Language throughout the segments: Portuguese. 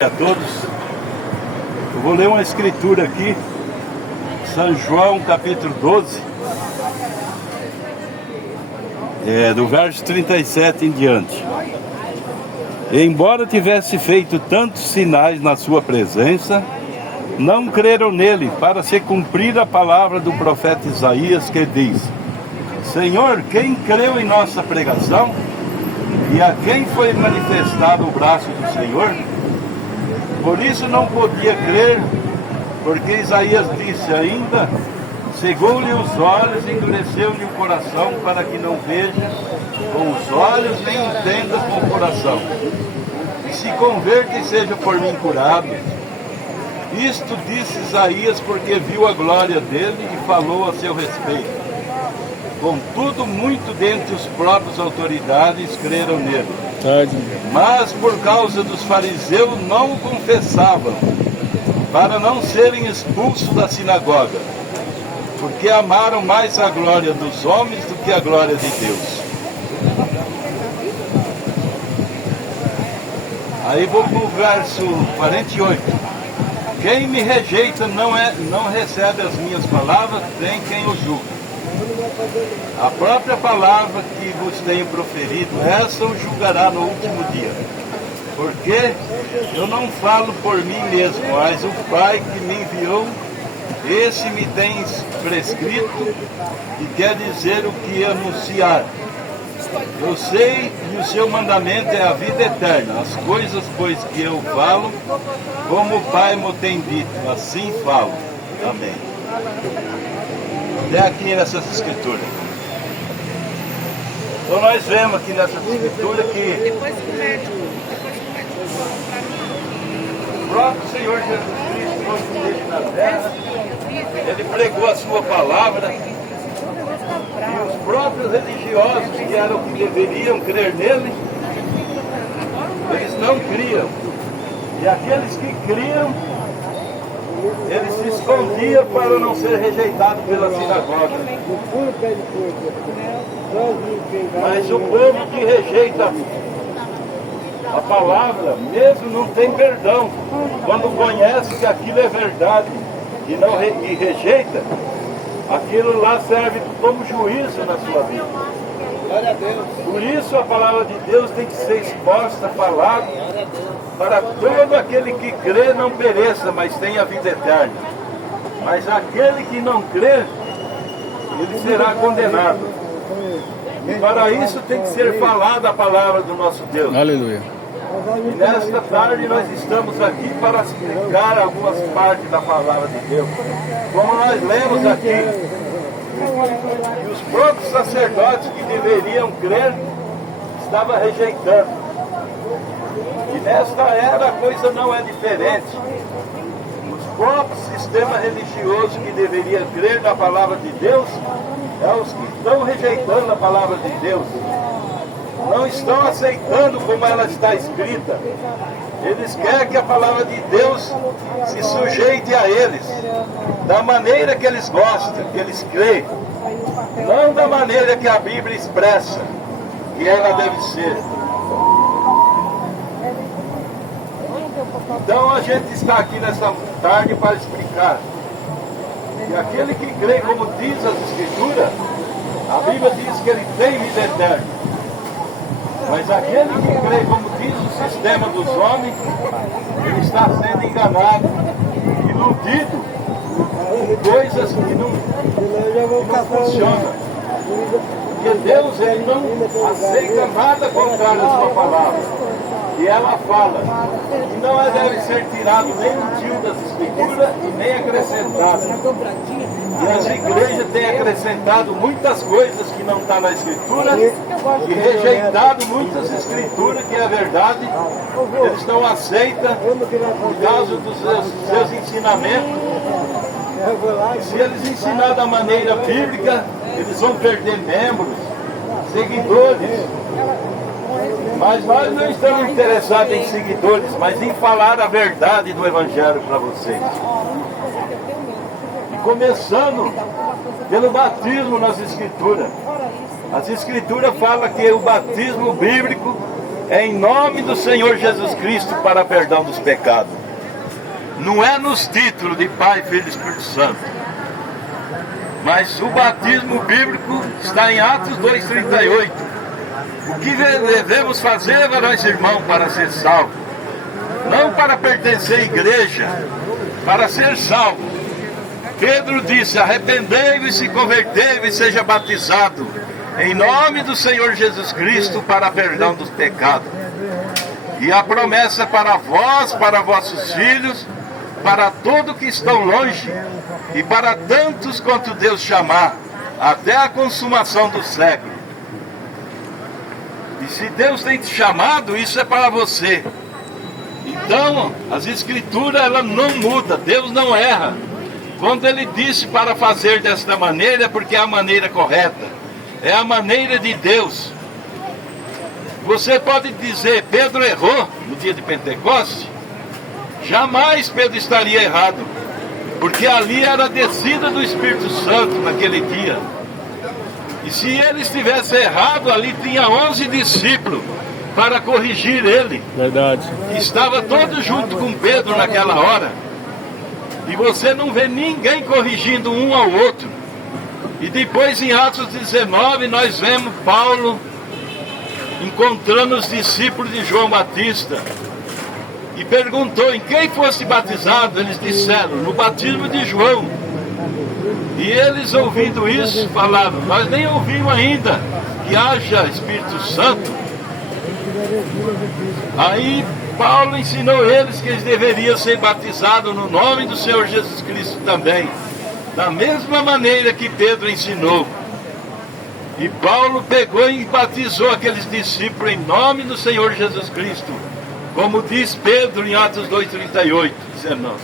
A todos, eu vou ler uma escritura aqui, São João capítulo 12, do verso 37 em diante. Embora tivesse feito tantos sinais na sua presença, não creram nele, para se cumprir a palavra do profeta Isaías, que diz: Senhor, quem creu em nossa pregação? E a quem foi manifestado o braço do Senhor? Por isso não podia crer, porque Isaías disse ainda: cegou-lhe os olhos e endureceu-lhe o coração, para que não veja com os olhos nem entenda com o coração, e se converta e seja por mim curado. Isto disse Isaías porque viu a glória dele e falou a seu respeito. Contudo, muito dentre os próprios autoridades creram nele. Mas por causa dos fariseus não o confessavam, para não serem expulsos da sinagoga, porque amaram mais a glória dos homens do que a glória de Deus. Aí vou para o verso 48. Quem me rejeita não recebe as minhas palavras, nem quem o julga. A própria palavra que vos tenho proferido, essa o julgará no último dia. Porque eu não falo por mim mesmo, mas o Pai que me enviou, esse me tem prescrito e quer dizer o que anunciar. Eu sei que o seu mandamento é a vida eterna. As coisas, pois, que eu falo, como o Pai me tem dito, assim falo. Amém. Até aqui nessas escrituras. Então nós vemos aqui nessas escrituras que Depois que o médico o próprio Senhor Jesus Cristo trouxe ele na terra, ele pregou a sua palavra, e os próprios religiosos, que eram que deveriam crer nele, eles não criam. E aqueles que criam, eles se escondiam para não ser rejeitados pela sinagoga. Mas o povo que rejeita a palavra, mesmo não tem perdão. Quando conhece que aquilo é verdade e rejeita, aquilo lá serve como juízo na sua vida. Glória a Deus. Por isso a palavra de Deus tem que ser exposta, falada, para todo aquele que crê não pereça, mas tenha vida eterna. Mas aquele que não crê, ele será condenado. E para isso tem que ser falada a palavra do nosso Deus. Aleluia. E nesta tarde nós estamos aqui para explicar algumas partes da palavra de Deus. Como nós lemos aqui, que os próprios sacerdotes que deveriam crer estavam rejeitando. E nesta era a coisa não é diferente. Os próprios sistemas religiosos que deveriam crer na palavra de Deus é os que estão rejeitando a palavra de Deus. Não estão aceitando como ela está escrita. Eles querem que a palavra de Deus se sujeite a eles, da maneira que eles gostam, que eles creem, não da maneira que a Bíblia expressa que ela deve ser. Então a gente está aqui nessa tarde para explicar que aquele que crê como diz as Escrituras, a Bíblia diz que ele tem vida eterna. Mas aquele que crê como diz o sistema dos homens, ele está sendo enganado, iludido com coisas que não funcionam. Porque Deus, ele não aceita nada contrário à sua palavra. E ela fala que não deve ser tirado nem um tio das Escrituras e nem acrescentado. E as igrejas têm acrescentado muitas coisas que não estão na Escritura e rejeitado muitas Escrituras que é verdade. Eles não aceitam por causa dos seus ensinamentos. E se eles ensinarem da maneira bíblica, eles vão perder membros, seguidores. Mas nós não estamos interessados em seguidores, mas em falar a verdade do Evangelho para vocês. E começando pelo batismo nas Escrituras. As Escrituras falam que o batismo bíblico é em nome do Senhor Jesus Cristo para perdão dos pecados. Não é nos títulos de Pai, Filho e Espírito Santo. Mas o batismo bíblico está em Atos 2,38. O que devemos fazer, varões e irmãos, para ser salvos? Não para pertencer à igreja, para ser salvo. Pedro disse: arrependei-vos e convertei-vos e seja batizado em nome do Senhor Jesus Cristo para perdão dos pecados. E a promessa para vós, para vossos filhos, para todos que estão longe e para tantos quanto Deus chamar, até a consumação do século. E se Deus tem te chamado, isso é para você. Então, as escrituras, ela não muda, Deus não erra. Quando Ele disse para fazer desta maneira, é porque é a maneira correta, é a maneira de Deus. Você pode dizer, Pedro errou no dia de Pentecostes? Jamais Pedro estaria errado, porque ali era a descida do Espírito Santo naquele dia. E se ele estivesse errado, ali tinha 11 discípulos para corrigir ele. Verdade. Estava todo junto com Pedro naquela hora. E você não vê ninguém corrigindo um ao outro. E depois em Atos 19 nós vemos Paulo encontrando os discípulos de João Batista. E perguntou: em quem fosse batizado? Eles disseram: no batismo de João. E eles, ouvindo isso, falaram: nós nem ouvimos ainda que haja Espírito Santo. Aí Paulo ensinou eles que eles deveriam ser batizados no nome do Senhor Jesus Cristo também, da mesma maneira que Pedro ensinou. E Paulo pegou e batizou aqueles discípulos em nome do Senhor Jesus Cristo, como diz Pedro em Atos 2,38, 19.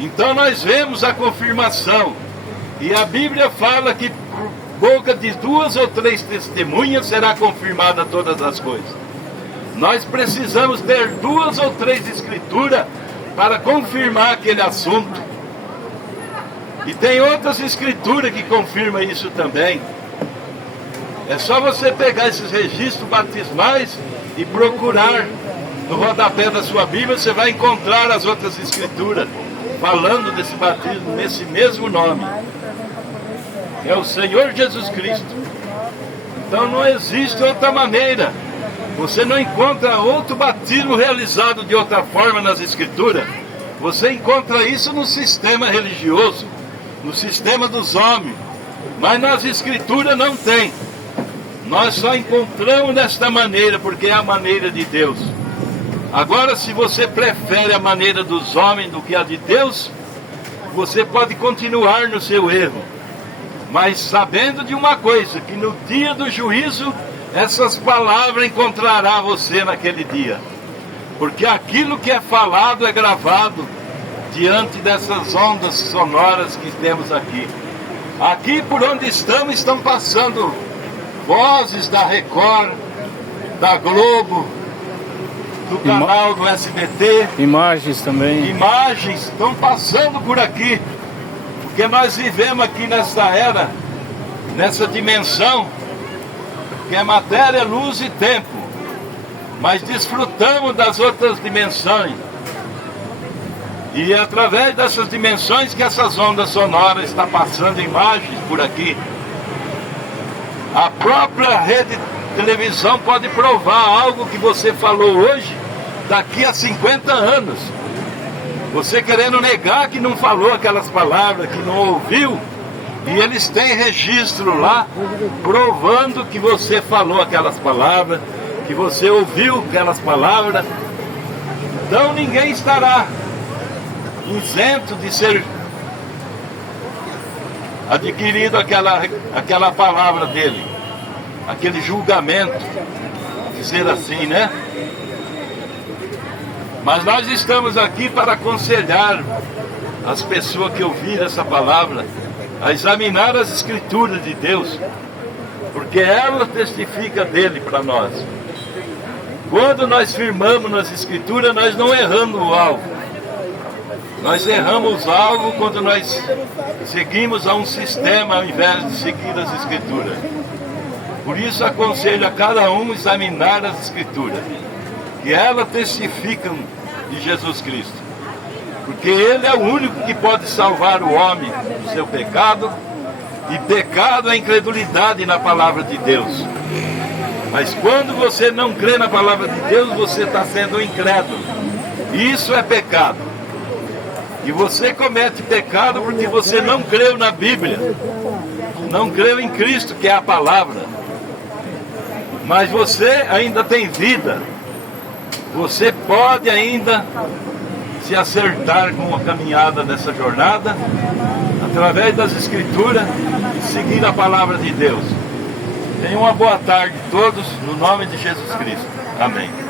Então nós vemos a confirmação. E a Bíblia fala que por boca de 2 ou 3 testemunhas será confirmada todas as coisas. Nós precisamos ter 2 ou 3 escrituras para confirmar aquele assunto. E tem outras escrituras que confirmam isso também. É só você pegar esses registros batismais e procurar no rodapé da sua Bíblia, você vai encontrar as outras escrituras falando desse batismo nesse mesmo nome. É o Senhor Jesus Cristo. Então não existe outra maneira. Você não encontra outro batismo realizado de outra forma nas escrituras. Você encontra isso no sistema religioso, no sistema dos homens, mas nas escrituras não tem. Nós só encontramos desta maneira porque é a maneira de Deus. Agora, se você prefere a maneira dos homens do que a de Deus, você pode continuar no seu erro, mas sabendo de uma coisa, que no dia do juízo essas palavras encontrará você naquele dia, porque aquilo que é falado é gravado diante dessas ondas sonoras que temos aqui. Aqui por onde estamos, estão passando vozes da Record, da Globo, do canal do SBT. Imagens também. Imagens estão passando por aqui, porque nós vivemos aqui nessa era, nessa dimensão, que é matéria, luz e tempo, mas desfrutamos das outras dimensões. E é através dessas dimensões que essas ondas sonoras estão passando imagens por aqui. A própria rede de televisão pode provar algo que você falou hoje, daqui a 50 anos. Você querendo negar que não falou aquelas palavras, que não ouviu, e eles têm registro lá, provando que você falou aquelas palavras, que você ouviu aquelas palavras. Então ninguém estará isento de ser adquirido aquela palavra dele, aquele julgamento, dizer assim, né? Mas nós estamos aqui para aconselhar as pessoas que ouviram essa palavra a examinar as escrituras de Deus, porque ela testifica dele para nós. Quando nós firmamos nas escrituras, nós não erramos o alvo. Nós erramos o alvo quando nós seguimos a um sistema ao invés de seguir as escrituras. Por isso aconselho a cada um examinar as Escrituras, que elas testificam de Jesus Cristo, porque Ele é o único que pode salvar o homem do seu pecado, e pecado é a incredulidade na palavra de Deus. Mas quando você não crê na palavra de Deus, você está sendo incrédulo. Isso é pecado. E você comete pecado porque você não creu na Bíblia, não creu em Cristo, que é a palavra. Mas você ainda tem vida. Você pode ainda se acertar com a caminhada dessa jornada, através das Escrituras, e seguir a palavra de Deus. Tenham uma boa tarde todos, no nome de Jesus Cristo. Amém.